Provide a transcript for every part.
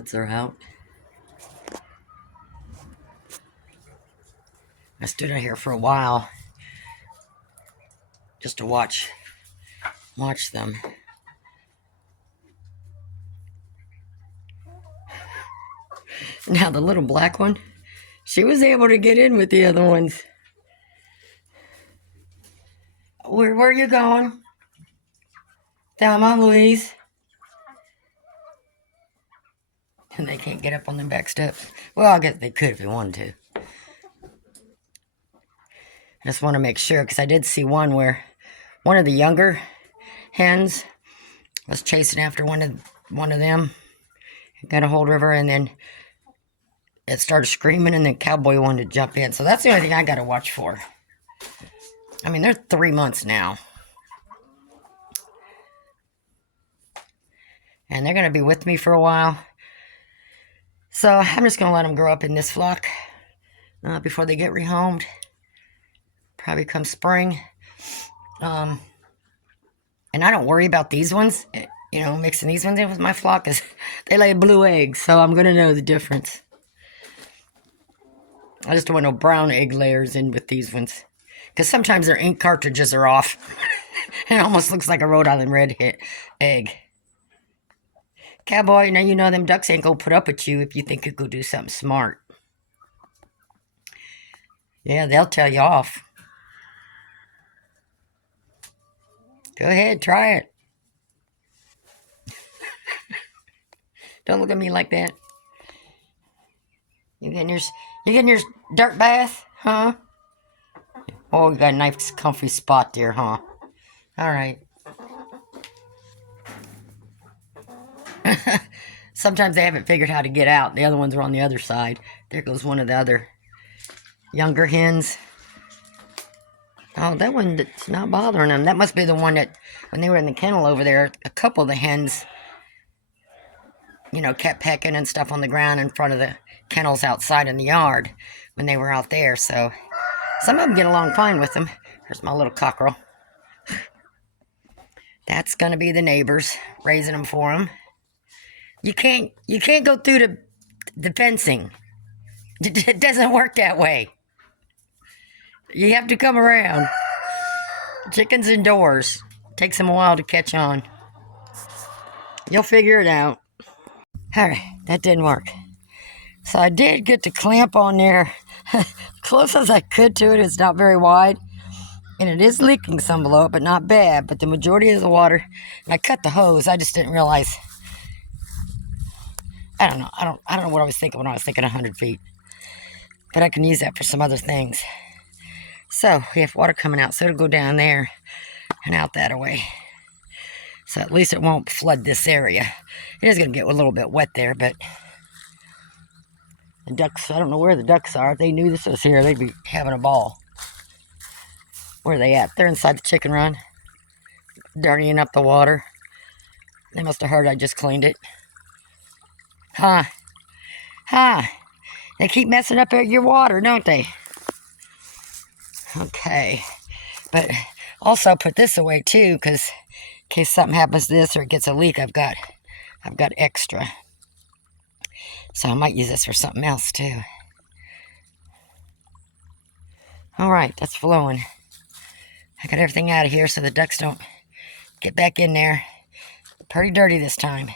pullets are out. I stood out here for a while just to watch them. Now the little black one, she was able to get in with the other ones. Where are you going? Thelma, Louise. And they can't get up on the back steps. Well, I guess they could if they wanted to. I just want to make sure, because I did see one where one of the younger hens was chasing after one of them. Got a hold of her, and then it started screaming, and then Cowboy wanted to jump in. So that's the only thing I got to watch for. I mean, they're 3 months now. And they're going to be with me for a while. So I'm just going to let them grow up in this flock before they get rehomed. Probably come spring. And I don't worry about these ones. You know, mixing these ones in with my flock, because they lay blue eggs. So I'm going to know the difference. I just don't want no brown egg layers in with these ones. Because sometimes their ink cartridges are off. It almost looks like a Rhode Island red egg. Cowboy, now you know them ducks ain't gonna put up with you if you think you go do something smart. Yeah, they'll tell you off. Go ahead, try it. Don't look at me like that. You getting your dirt bath, huh? Oh, you got a nice comfy spot there, huh? Alright. Sometimes they haven't figured how to get out. The other ones are on the other side. There goes one of the other younger hens. Oh, that one that's not bothering them. That must be the one that, when they were in the kennel over there, a couple of the hens, you know, kept pecking and stuff on the ground in front of the kennels outside in the yard when they were out there. So some of them get along fine with them. Here's my little cockerel. That's going to be the neighbors raising them for them. You can't go through the fencing. It doesn't work that way. You have to come around. Chickens indoors. Takes them a while to catch on. You'll figure it out. Alright, that didn't work. So I did get to clamp on there close as I could to it. It's not very wide. And it is leaking some below it, but not bad. But the majority of the water, and I cut the hose. I just didn't realize. I don't know. I don't know what I was thinking when I was thinking 100 feet. But I can use that for some other things. So we have water coming out, so it'll go down there and out that way. So at least it won't flood this area. It is going to get a little bit wet there, but the ducks, I don't know where the ducks are. If they knew this was here, they'd be having a ball. Where are they at? They're inside the chicken run, dirtying up the water. They must have heard I just cleaned it. Huh? They keep messing up your water, don't they? Okay. But also put this away too, because in case something happens to this or it gets a leak, I've got extra. So I might use this for something else too. Alright, that's flowing. I got everything out of here so the ducks don't get back in there. Pretty dirty this time.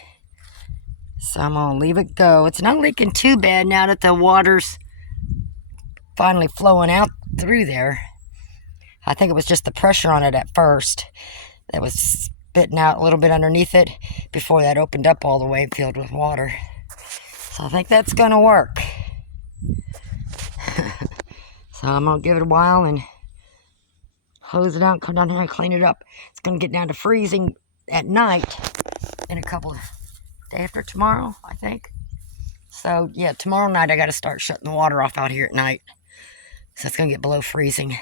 So I'm going to leave it go. It's not leaking too bad now that the water's finally flowing out through there. I think it was just the pressure on it at first that was spitting out a little bit underneath it before that opened up all the way and filled with water. So I think that's going to work. So I'm going to give it a while and hose it out, come down here and clean it up. It's going to get down to freezing at night in a couple of day after tomorrow, I think. So yeah, tomorrow night I got to start shutting the water off out here at night. So it's going to get below freezing.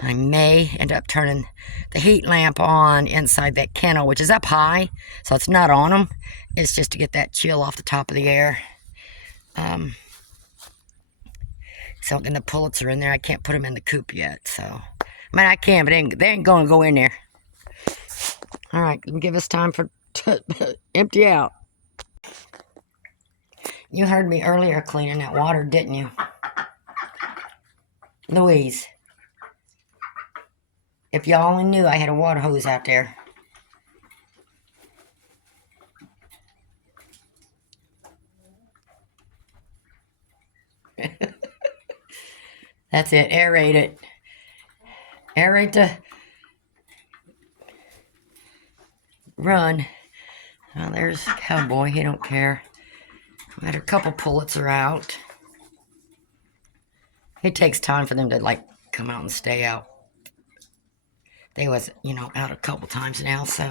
I may end up turning the heat lamp on inside that kennel, which is up high, so it's not on them. It's just to get that chill off the top of the air. So and the pullets are in there. I can't put them in the coop yet, so I mean I can, but they ain't going to go in there. All right, let me give us time to empty out. You heard me earlier cleaning that water, didn't you? Louise. If y'all only knew I had a water hose out there. That's it. Aerate it. Aerate the run. Well, there's Cowboy. He don't care. I had a couple pullets are out. It takes time for them to, like, come out and stay out. They was, you know, out a couple times now, so.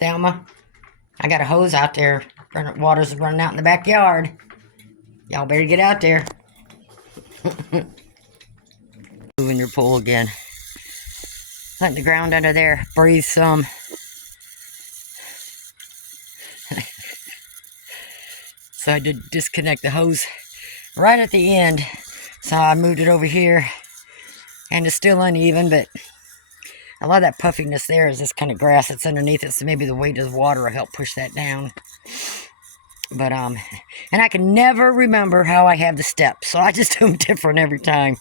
Thelma, I got a hose out there. Water's running out in the backyard. Y'all better get out there. Moving your pool again. Let the ground under there breathe some. So I did disconnect the hose right at the end. So I moved it over here. And it's still uneven, but a lot of that puffiness there is this kind of grass that's underneath it. So maybe the weight of the water will help push that down. But, and I can never remember how I have the steps. So I just do them different every time.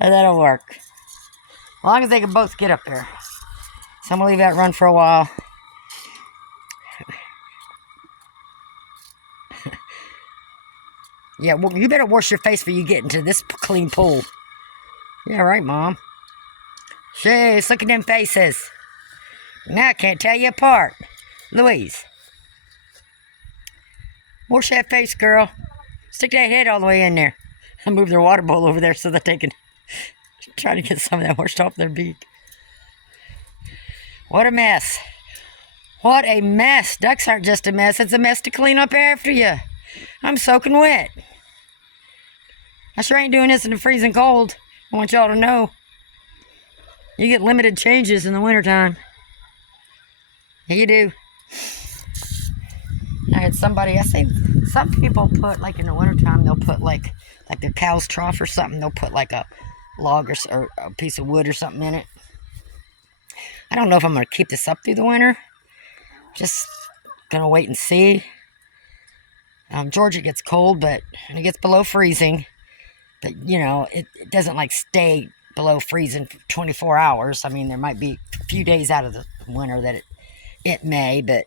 And that'll work. As long as they can both get up there. So I'm going to leave that run for a while. Yeah, well, you better wash your face before you get into this clean pool. Yeah, right, Mom. Jeez, look at them faces. Now I can't tell you apart. Louise. Wash that face, girl. Stick that head all the way in there. I moved their water bowl over there so that they can try to get some of that washed off their beak. What a mess. What a mess. Ducks aren't just a mess. It's a mess to clean up after you. I'm soaking wet. I sure ain't doing this in the freezing cold. I want y'all to know. You get limited changes in the wintertime. Yeah, you do. I had somebody, I seen some people put, like in the wintertime, they'll put like their cow's trough or something, they'll put like a log or a piece of wood or something in it. I don't know if I'm going to keep this up through the winter. Just going to wait and see. Georgia gets cold, but and it gets below freezing. But, you know, it doesn't like stay below freezing for 24 hours. I mean, there might be a few days out of the winter that it may, but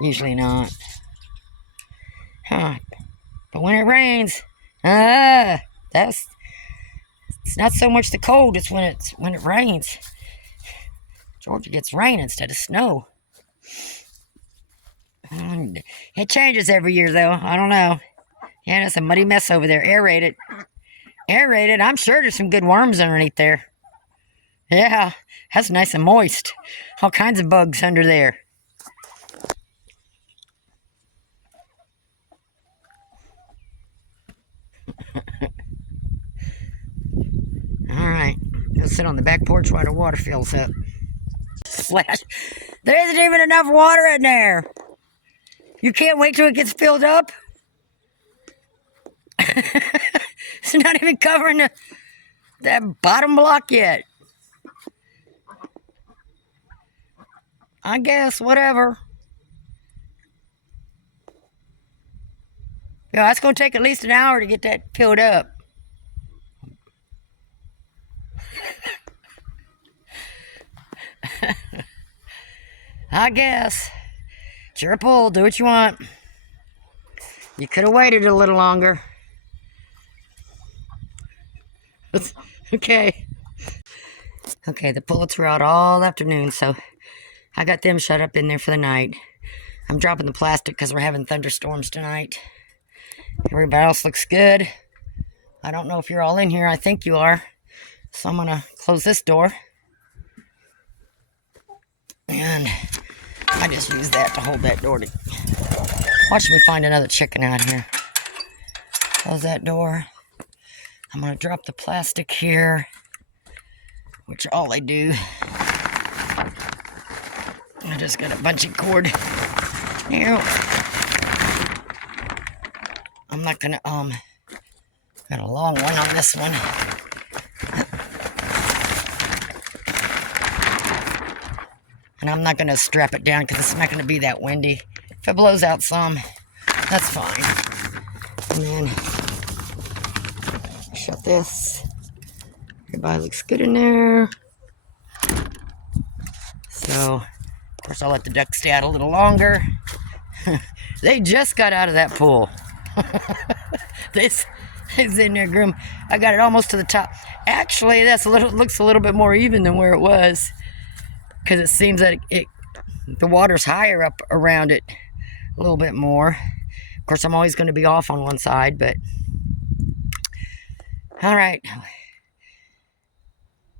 usually not. Huh. But when it rains, it's not so much the cold, it's when it rains. Georgia gets rain instead of snow. It changes every year, though. I don't know. Yeah, it's a muddy mess over there. Aerated. Aerated. I'm sure there's some good worms underneath there. Yeah, that's nice and moist. All kinds of bugs under there. Alright. Go sit on the back porch while the water fills up. Splash. There isn't even enough water in there. You can't wait till it gets filled up? It's not even covering that bottom block yet. I guess, whatever. Yeah, that's going to take at least an hour to get that filled up. I guess. It's your pool. Do what you want. You could have waited a little longer. Okay. Okay, the pullets were out all afternoon, so I got them shut up in there for the night. I'm dropping the plastic because we're having thunderstorms tonight. Everybody else looks good. I don't know if you're all in here. I think you are. So I'm going to close this door. And I just use that to hold that door. Watch me find another chicken out here. Close that door. I'm going to drop the plastic here, which all I do. I just got a bunch of cord. Here. I'm not going to, got a long one on this one. And I'm not going to strap it down because it's not going to be that windy. If it blows out some, that's fine. And then shut this. Everybody looks good in there. So, of course, I'll let the ducks stay out a little longer. They just got out of that pool. This is in there, groom. I got it almost to the top. Actually, looks a little bit more even than where it was, because it seems that the water's higher up around it a little bit more. Of course, I'm always going to be off on one side, but all right.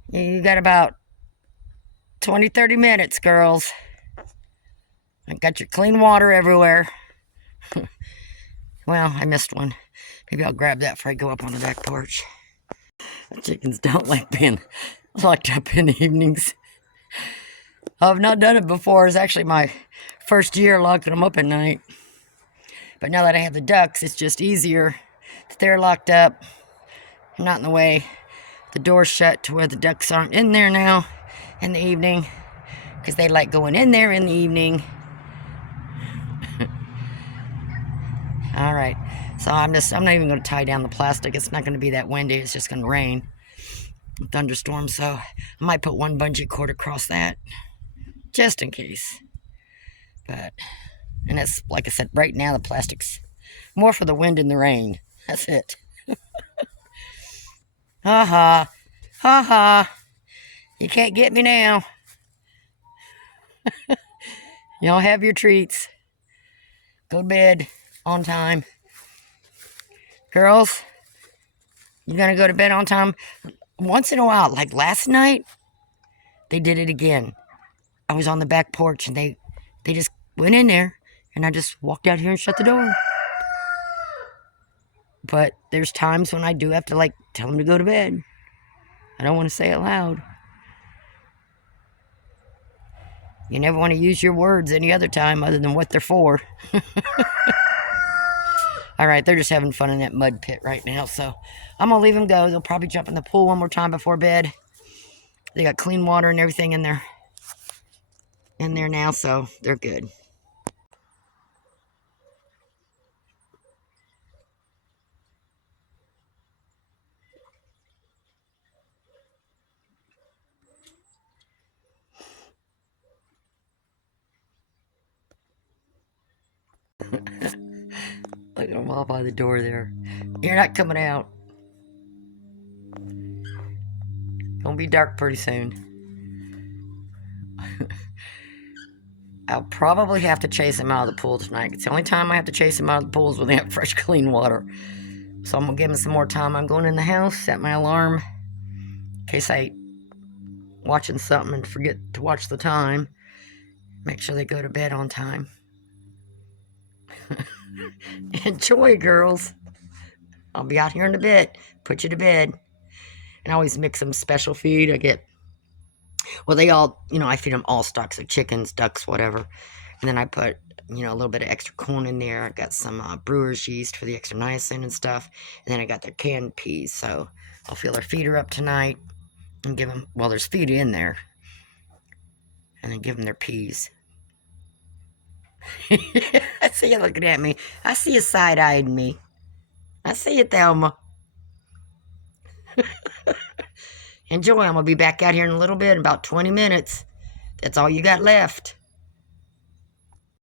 You got about 20-30 minutes, girls. I got your clean water everywhere. Well, I missed one. Maybe I'll grab that before I go up on the back porch. The chickens don't like being locked up in the evenings. I've not done it before. It's actually my first year locking them up at night. But now that I have the ducks, it's just easier. If they're locked up, I'm not in the way. The door's shut to where the ducks aren't in there now in the evening, because they like going in there in the evening. All right, so I'm not even going to tie down the plastic. It's not going to be that windy. It's just going to rain, thunderstorm. So I might put one bungee cord across that, just in case. But, and it's like I said, right now the plastic's more for the wind and the rain. That's it. Ha ha, ha ha. You can't get me now. Y'all have your treats. Go to bed on time. Girls, you gonna go to bed on time? Once in a while, like last night, they did it again. I was on the back porch and they just went in there, and I just walked out here and shut the door. But there's times when I do have to, like, tell them to go to bed. I don't want to say it loud. You never want to use your words any other time other than what they're for. All right, they're just having fun in that mud pit right now, so I'm going to leave them go. They'll probably jump in the pool one more time before bed. They got clean water and everything in there now, so they're good. Look at them all by the door there. You're not coming out. Gonna be dark pretty soon. I'll probably have to chase him out of the pool tonight. It's the only time I have to chase him out of the pool is when they have fresh, clean water. So I'm gonna give him some more time. I'm going in the house, set my alarm in case I watching something and forget to watch the time. Make sure they go to bed on time. Enjoy, girls. I'll be out here in a bit. Put you to bed. And I always mix them special feed. Well, they all, I feed them all stocks of chickens, ducks, whatever. And then I put, a little bit of extra corn in there. I got some brewer's yeast for the extra niacin and stuff. And then I got their canned peas. So I'll fill their feeder up tonight and give them, well, there's feed in there. And then give them their peas. I see you looking at me. I see you side-eyeing me. I see you, Thelma. Enjoy. I'm going to be back out here in a little bit, in about 20 minutes. That's all you got left.